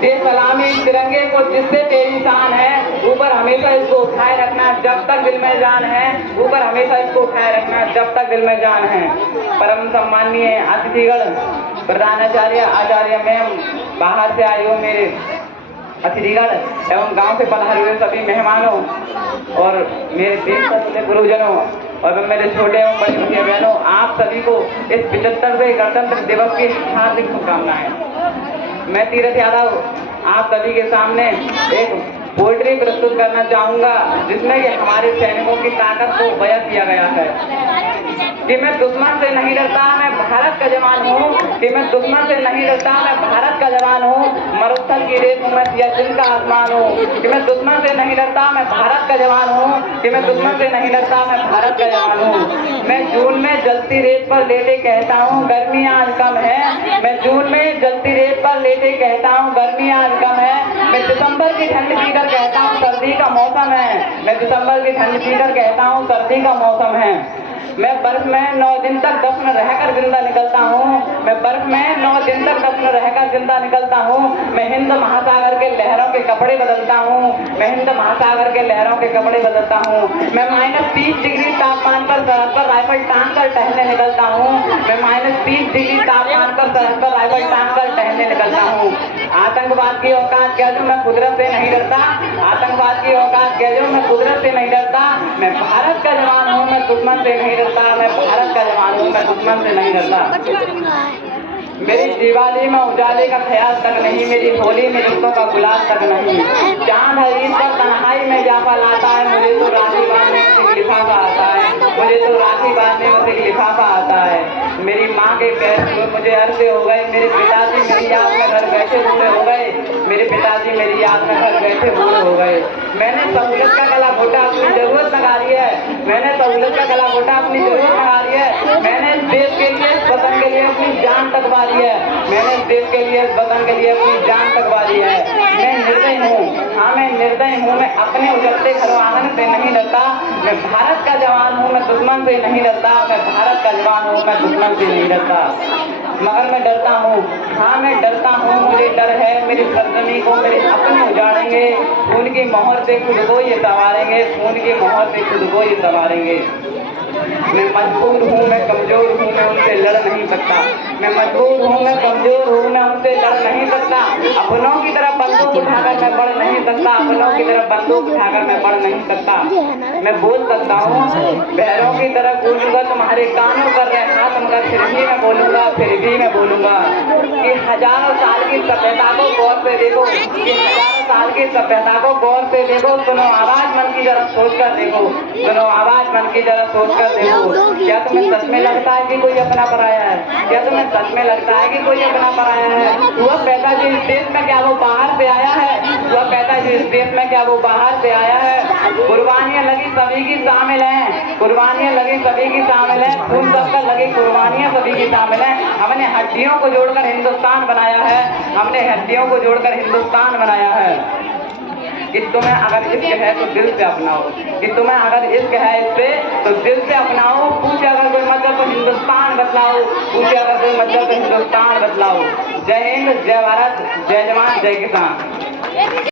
दे सलामी तिरंगे को जिससे तेरी शान है, ऊपर हमेशा इसको उठाए रखना जब तक दिल में जान है, ऊपर हमेशा इसको उठाए रखना जब तक दिल में जान है। परम सम्माननीय अतिथिगण, प्रधानाचार्य आचार्य मैम, बाहर से आए हो मेरे अतिथिगण एवं गांव से पधारे हुए सभी मेहमानों और मेरे देश के गुरुजनों और मेरे छोटे एवं बड़े भैया बहनों, आप सभी को इस 75वें गणतंत्र दिवस की हार्दिक शुभकामनाएं। मैं तीरथ यादव आप सभी के सामने एक पोएट्री प्रस्तुत करना चाहूंगा जिसमें कि हमारे सैनिकों की ताकत को बयां किया गया है कि मैं दुश्मन से नहीं डरता, मैं भारत का जवान हूँ, कि मैं दुश्मन से नहीं डरता, मैं भारत का जवान हूँ, मरुस्थल की रेत हूँ मैं सियाचिन का आसमान हूँ, कि मैं दुश्मन से नहीं डरता, मैं भारत का जवान हूँ, कि मैं दुश्मन से नहीं डरता, मैं भारत का जवान हूँ। मैं जून में जलती रेत पर लेटे कहता हूँ गर्मी आज कम है, मैं जून में जलती रेत पर लेटे कहता हूँ गर्मी आज कम है, मैं दिसंबर की ठंड पीकर कहता हूँ सर्दी का मौसम है, मैं दिसंबर की ठंड पीकर कहता हूँ सर्दी का मौसम है। मैं बर्फ में 9 दिन तक दफन रहकर जिंदा निकलता हूँ, मैं बर्फ में 9 दिन तक दफन रहकर जिंदा निकलता हूँ, मैं हिंद महासागर के लहरों के कपड़े बदलता हूँ, मैं हिंद महासागर के लहरों के कपड़े बदलता हूँ, मैं -30 डिग्री तापमान पर सरहद पर राइफल टांग कर टहलने निकलता हूँ, मैं -30 डिग्री तापमान पर सरहद पर राइफल टांग कर टहलने निकलता हूँ। आतंकवाद की औकात कह दूं मैं कुदरत से नहीं डरता, आतंकवाद की औकात कह दूं मैं कुदरत से नहीं डरता, मैं भारत का जवान हूँ, मैं दुश्मन से नहीं डरता, मैं भारत का जवान हूँ, मैं दुश्मन से नहीं डरता। मेरी दिवाली में उजाले का ख्याल तक नहीं, मेरी होली में रिश्तों का गुलाब तक नहीं, चांद हरीश पर तन्हाई में जाफा लाता है, मुझे तो राखी बांधने में लिफाफा आता है, मुझे तो राखी बांधने में लिफाफा आता है। मेरी माँ के पैर मुझे अरसे हो गए, मेरे पिताजी मेरी याद में घर बैठे बूढ़े हो गए, मेरे पिताजी मेरी याद में घर बैठे बूढ़े हो गए। मैंने सहूलत का गला घोटा अपनी जरूरत लगा रही है, मैंने सहूलत का गला घोटा अपनी जरूरत लगा रही है, मैंने देश के लिए वतन के लिए अपनी जान तकवा दी है, मैंने देश के लिए वतन के लिए अपनी जान तकवा दी है। मैं निर्दय हूँ, हाँ मैं निर्दय हूँ, मैं अपने उजड़ते घर आंगन से नहीं डरता, मैं भारत का जवान हूँ, मैं दुश्मन से नहीं डरता, मैं भारत का जवान हूँ, मैं दुश्मन से नहीं डरता। मगर मैं डरता हूँ, हाँ मैं डरता हूँ, मुझे डर है मेरी सरजमी को मेरे अपने उजाड़ेंगे, खून की मोहर से खुद को ये संवारेंगे, खून की मोहर से खुद को ये संवारेंगे। मैं मजबूर हूँ, मैं कमजोर हूँ, मैं उनसे लड़ नहीं सकता, मैं मजबूर हूँ, मैं कमजोर हूँ, मैं उनसे लड़ नहीं सकता, अपनों की तरफ बंदूक उठाकर मैं बढ़ नहीं सकता, अपनों की तरफ बंदूक उठाकर मैं बढ़ नहीं सकता। मैं बोल सकता हूँ बहरों की तरफ बोलूंगा, तुम्हारे कानों कर रहे हाथ मगर फिर भी मैं बोलूंगा, फिर भी मैं बोलूंगा कि हजारों साल की सभ्यता को गौर से देखो, कि हजारों साल की सभ्यता को गौर से देखो, सुनो आवाज मन की जरा सोच कर देखो, सुनो आवाज मन की जरा सोच कर देखो। क्या तुम्हें सच में लगता है कि कोई अपना पराया है? क्या तुम्हें सच में लगता है कि कोई अपना पराया है? वह पैदा जो इस देश में क्या वो बाहर से आया है? वह पैदा जो इस देश में क्या वो बाहर से आया है? कुर्बानियां लगी सभी की शामिल हैं, कुर्बानियां लगी सभी की शामिल हैं, खून सबका लगी कुर्बानियां सभी की शामिल हैं। हमने हड्डियों को जोड़कर हिंदुस्तान बनाया है, हमने हड्डियों को जोड़कर हिंदुस्तान बनाया है। कि तुम्हें अगर इश्क है तो दिल से अपनाओ, कि तुम्हें अगर इश्क है इससे तो दिल से अपनाओ। पूछे अगर कोई मतलब तो हिंदुस्तान बतलाओ, पूछे अगर कोई मतलब तो हिंदुस्तान बतलाओ। जय हिंद, जय भारत, जय जवान, जय किसान।